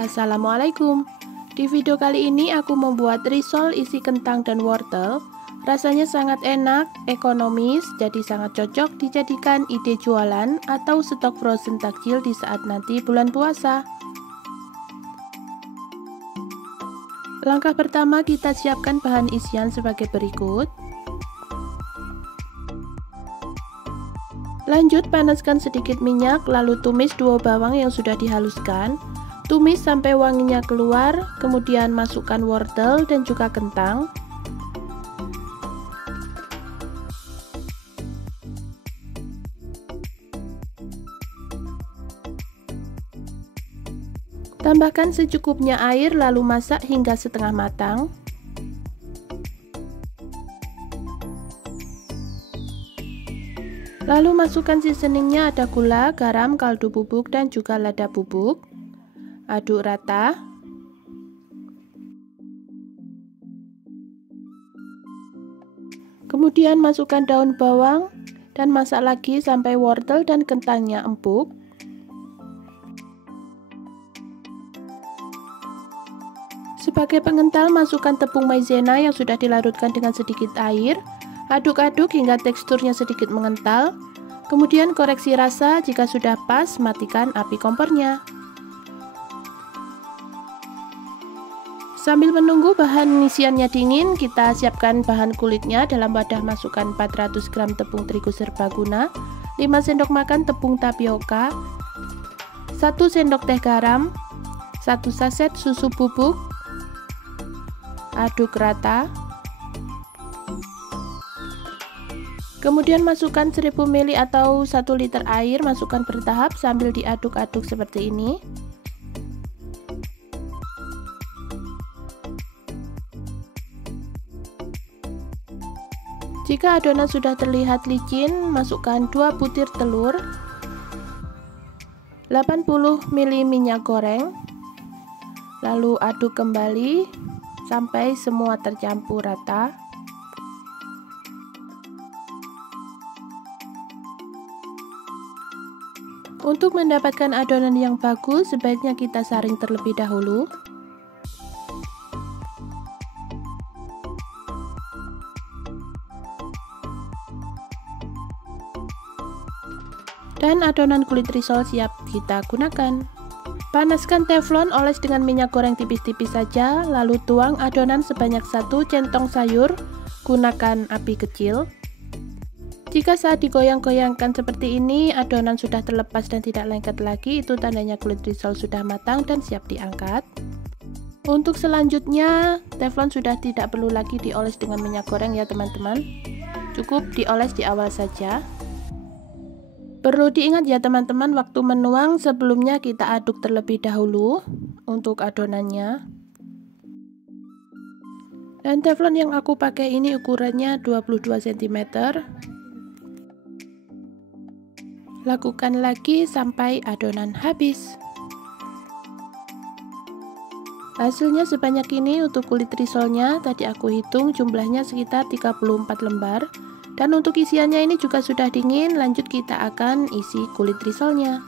Assalamualaikum. Di video kali ini aku membuat risol isi kentang dan wortel. Rasanya sangat enak, ekonomis, jadi sangat cocok dijadikan ide jualan atau stok frozen takjil di saat nanti bulan puasa. Langkah pertama, kita siapkan bahan isian sebagai berikut. Lanjut, panaskan sedikit minyak, lalu tumis 2 bawang yang sudah dihaluskan. Tumis sampai wanginya keluar, kemudian masukkan wortel dan juga kentang. Tambahkan secukupnya air, lalu masak hingga setengah matang. Lalu masukkan seasoningnya, ada gula, garam, kaldu bubuk, dan juga lada bubuk. Aduk rata. Kemudian masukkan daun bawang dan masak lagi sampai wortel dan kentangnya empuk. Sebagai pengental, masukkan tepung maizena yang sudah dilarutkan dengan sedikit air. Aduk-aduk hingga teksturnya sedikit mengental. Kemudian koreksi rasa, jika sudah pas, matikan api kompornya. Sambil menunggu bahan isiannya dingin, kita siapkan bahan kulitnya. Dalam wadah masukkan 400 gram tepung terigu serbaguna, 5 sendok makan tepung tapioka, 1 sendok teh garam, 1 saset susu bubuk. Aduk rata. Kemudian masukkan 1000 ml atau 1 liter air, masukkan bertahap sambil diaduk-aduk seperti ini. Jika adonan sudah terlihat licin, masukkan 2 butir telur, 80 ml minyak goreng, lalu aduk kembali sampai semua tercampur rata. Untuk mendapatkan adonan yang bagus, sebaiknya kita saring terlebih dahulu. Dan adonan kulit risol siap kita gunakan. Panaskan teflon, oles dengan minyak goreng tipis-tipis saja, lalu tuang adonan sebanyak 1 centong sayur, gunakan api kecil. Jika saat digoyang-goyangkan seperti ini, adonan sudah terlepas dan tidak lengket lagi, itu tandanya kulit risol sudah matang dan siap diangkat. Untuk selanjutnya, teflon sudah tidak perlu lagi dioles dengan minyak goreng ya teman-teman. Cukup dioles di awal saja. Perlu diingat ya teman-teman, waktu menuang sebelumnya kita aduk terlebih dahulu untuk adonannya. Dan teflon yang aku pakai ini ukurannya 22 cm. Lakukan lagi sampai adonan habis. Hasilnya sebanyak ini untuk kulit risolnya. Tadi aku hitung jumlahnya sekitar 34 lembar. Dan untuk isiannya ini juga sudah dingin. Lanjut kita akan isi kulit risolnya.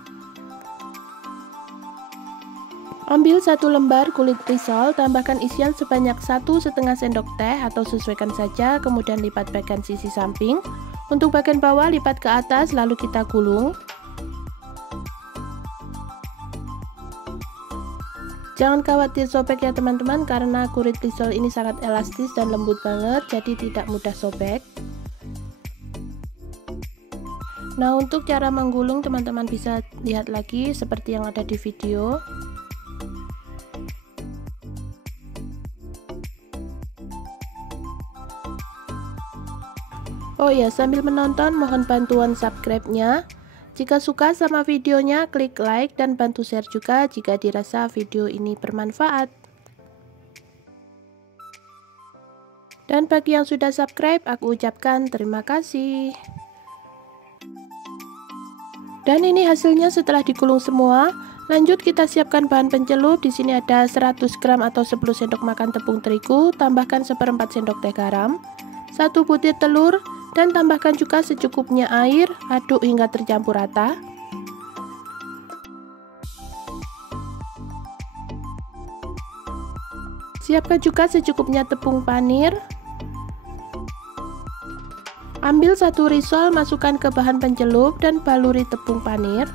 Ambil 1 lembar kulit risol, tambahkan isian sebanyak 1,5 sendok teh atau sesuaikan saja, kemudian lipat bagian sisi samping. Untuk bagian bawah lipat ke atas, lalu kita gulung. Jangan khawatir sobek ya teman-teman, karena kulit risol ini sangat elastis dan lembut banget, jadi tidak mudah sobek. Nah, untuk cara menggulung teman-teman bisa lihat lagi seperti yang ada di video. Oh ya, sambil menonton mohon bantuan subscribe-nya. Jika suka sama videonya, klik like dan bantu share juga jika dirasa video ini bermanfaat. Dan bagi yang sudah subscribe, aku ucapkan terima kasih. Dan ini hasilnya setelah digulung semua. Lanjut kita siapkan bahan pencelup. Di sini ada 100 gram atau 10 sendok makan tepung terigu, tambahkan 1/4 sendok teh garam, 1 butir telur, dan tambahkan juga secukupnya air. Aduk hingga tercampur rata. Siapkan juga secukupnya tepung panir. Ambil satu risol, masukkan ke bahan pencelup dan baluri tepung panir.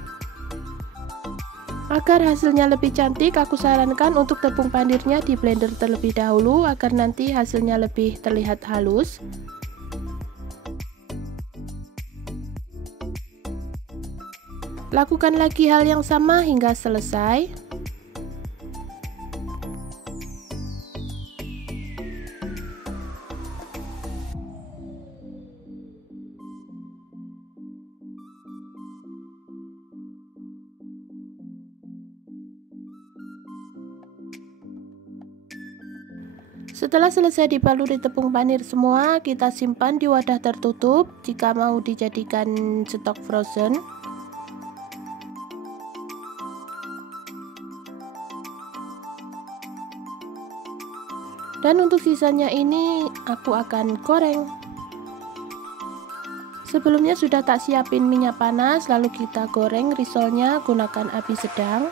Agar hasilnya lebih cantik, aku sarankan untuk tepung panirnya di blender terlebih dahulu agar nanti hasilnya lebih terlihat halus. Lakukan lagi hal yang sama hingga selesai. Setelah selesai dibaluri tepung panir semua, kita simpan di wadah tertutup jika mau dijadikan stok frozen. Dan untuk sisanya ini aku akan goreng. Sebelumnya sudah tak siapin minyak panas, lalu kita goreng risolnya gunakan api sedang.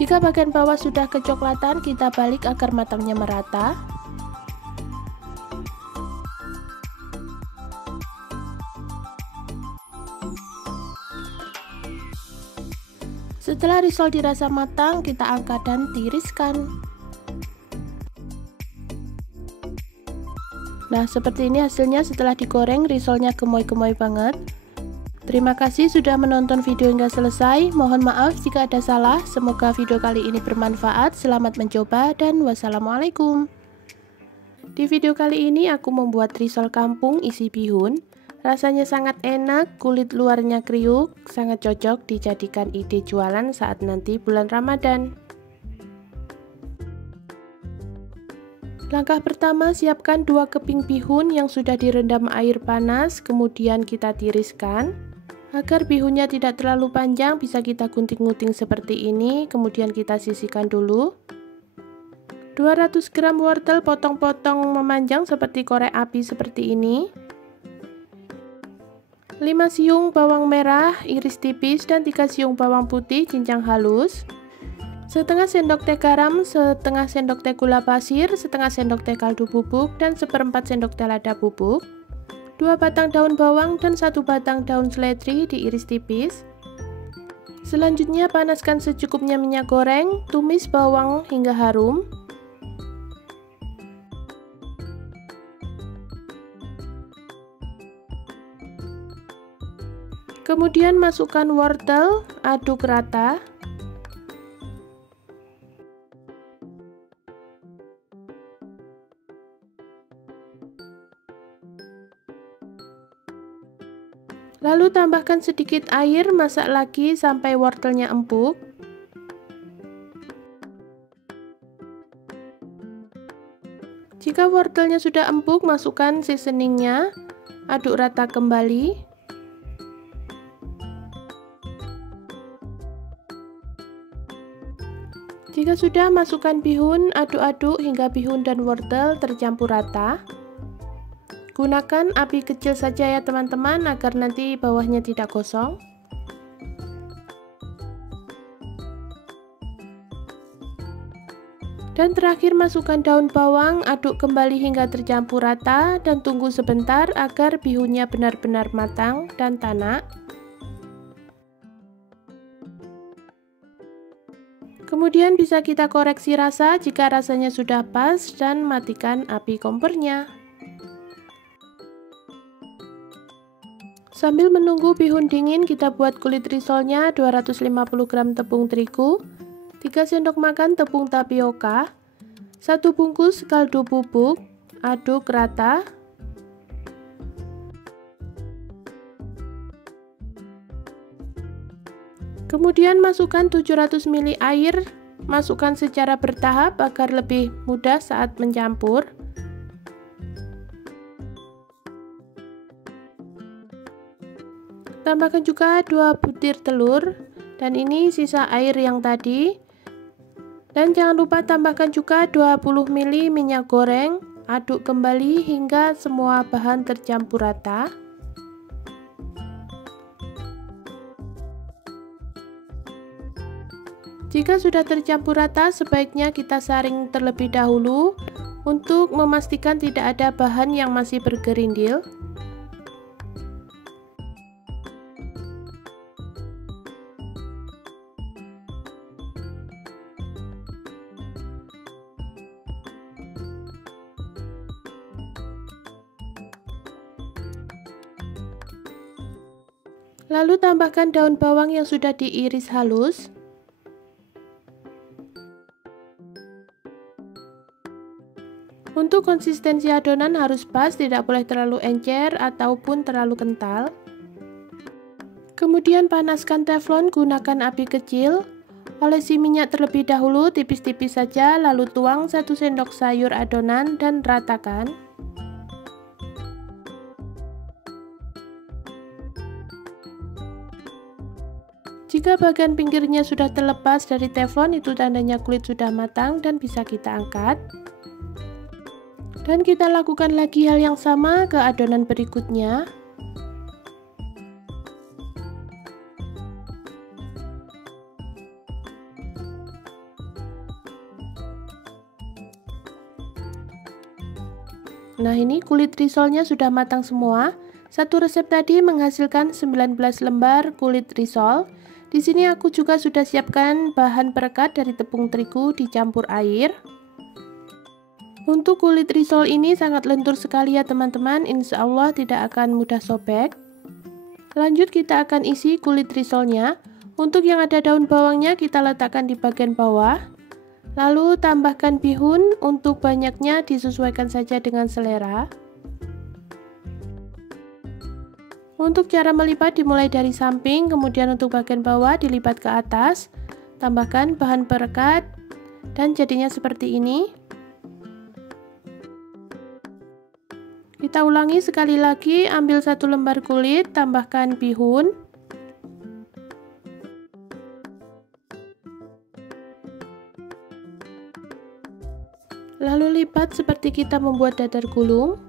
Jika bagian bawah sudah kecoklatan, kita balik agar matangnya merata. Setelah risol dirasa matang, kita angkat dan tiriskan. Nah, seperti ini hasilnya setelah digoreng, risolnya gemoy-gemoy banget. Terima kasih sudah menonton video hingga selesai. Mohon maaf jika ada salah. Semoga video kali ini bermanfaat. Selamat mencoba dan wassalamualaikum. Di video kali ini aku membuat risol kampung isi bihun. Rasanya sangat enak, kulit luarnya kriuk, sangat cocok dijadikan ide jualan saat nanti bulan Ramadan. Langkah pertama, siapkan 2 keping bihun yang sudah direndam air panas, kemudian kita tiriskan. Agar bihunnya tidak terlalu panjang, bisa kita gunting-gunting seperti ini, kemudian kita sisihkan dulu. 200 gram wortel potong-potong memanjang seperti korek api seperti ini. 5 siung bawang merah, iris tipis, dan 3 siung bawang putih cincang halus. Setengah sendok teh garam, setengah sendok teh gula pasir, setengah sendok teh kaldu bubuk, dan 1/4 sendok teh lada bubuk. 2 batang daun bawang dan 1 batang daun seledri diiris tipis. Selanjutnya panaskan secukupnya minyak goreng, tumis bawang hingga harum. Kemudian masukkan wortel, aduk rata. Lalu tambahkan sedikit air, masak lagi sampai wortelnya empuk. Jika wortelnya sudah empuk, masukkan seasoningnya, aduk rata kembali. Jika sudah, masukkan bihun, aduk-aduk hingga bihun dan wortel tercampur rata. Gunakan api kecil saja ya teman-teman, agar nanti bawahnya tidak gosong. Dan terakhir masukkan daun bawang, aduk kembali hingga tercampur rata dan tunggu sebentar agar bihunnya benar-benar matang dan tanak. Kemudian bisa kita koreksi rasa jika rasanya sudah pas dan matikan api kompornya. Sambil menunggu bihun dingin, kita buat kulit risolnya. 250 gram tepung terigu, 3 sendok makan tepung tapioka, 1 bungkus kaldu bubuk, aduk rata. Kemudian masukkan 700 ml air, masukkan secara bertahap agar lebih mudah saat mencampur. Tambahkan juga 2 butir telur, dan ini sisa air yang tadi. Dan jangan lupa tambahkan juga 20 ml minyak goreng, aduk kembali hingga semua bahan tercampur rata. Jika sudah tercampur rata, sebaiknya kita saring terlebih dahulu untuk memastikan tidak ada bahan yang masih bergerindil. Lalu tambahkan daun bawang yang sudah diiris halus. Untuk konsistensi adonan harus pas, tidak boleh terlalu encer ataupun terlalu kental. Kemudian panaskan teflon, gunakan api kecil. Olesi minyak terlebih dahulu tipis-tipis saja, lalu tuang 1 sendok sayur adonan dan ratakan. Jika bagian pinggirnya sudah terlepas dari teflon, itu tandanya kulit sudah matang dan bisa kita angkat. Dan kita lakukan lagi hal yang sama ke adonan berikutnya. Nah, ini kulit risolnya sudah matang semua. Satu resep tadi menghasilkan 19 lembar kulit risol. Di sini aku juga sudah siapkan bahan perekat dari tepung terigu dicampur air. Untuk kulit risol ini sangat lentur sekali ya teman-teman, insya Allah tidak akan mudah sobek. Lanjut kita akan isi kulit risolnya. Untuk yang ada daun bawangnya kita letakkan di bagian bawah. Lalu tambahkan bihun, untuk banyaknya disesuaikan saja dengan selera. Untuk cara melipat dimulai dari samping, kemudian untuk bagian bawah dilipat ke atas. Tambahkan bahan perekat dan jadinya seperti ini. Kita ulangi sekali lagi, ambil 1 lembar kulit, tambahkan bihun. Lalu lipat seperti kita membuat dadar gulung.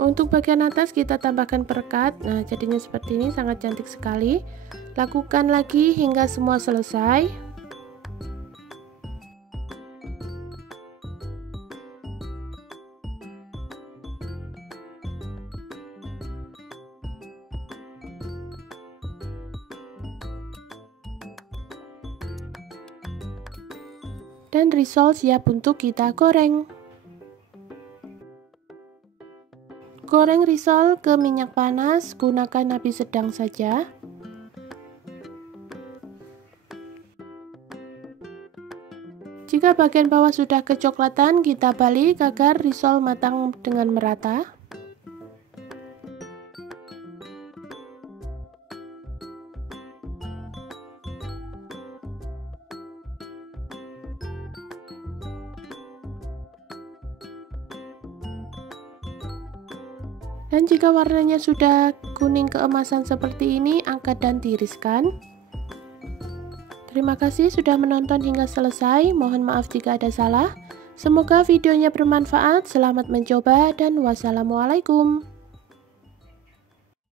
Untuk bagian atas kita tambahkan perekat. Nah, jadinya seperti ini, sangat cantik sekali. Lakukan lagi hingga semua selesai. Dan risol siap untuk kita goreng. Goreng risol ke minyak panas, gunakan api sedang saja. Jika bagian bawah sudah kecoklatan, kita balik agar risol matang dengan merata. Dan jika warnanya sudah kuning keemasan seperti ini, angkat dan tiriskan. Terima kasih sudah menonton hingga selesai. Mohon maaf jika ada salah. Semoga videonya bermanfaat. Selamat mencoba dan wassalamualaikum.